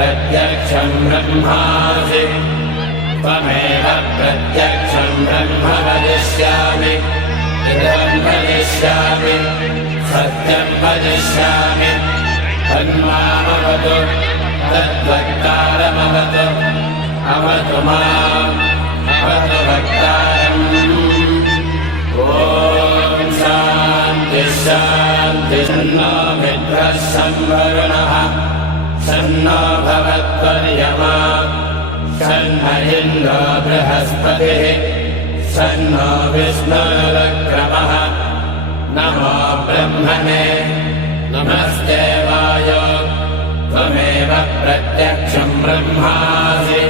प्रत्यक्षम् ब्रह्मासि त्वमेव प्रत्यक्षम् ब्रह्म वदिष्यामि इदम् वदिष्यामि सत्यम् वदिष्यामि तन्मामवतु तद्वक्तारमवतु अवतु माम् अवतु वक्तारम् ॐ शान्ति शान्ति सन्नो मित्रः संवरुणः सन्नो भवत्वर्यमा सन्न इन्द्रो बृहस्पतिः सन्नो विष्णुरुक्रमः नमो ब्रह्मणे नमस्ते वायो त्वमेव प्रत्यक्षम् ब्रह्मासि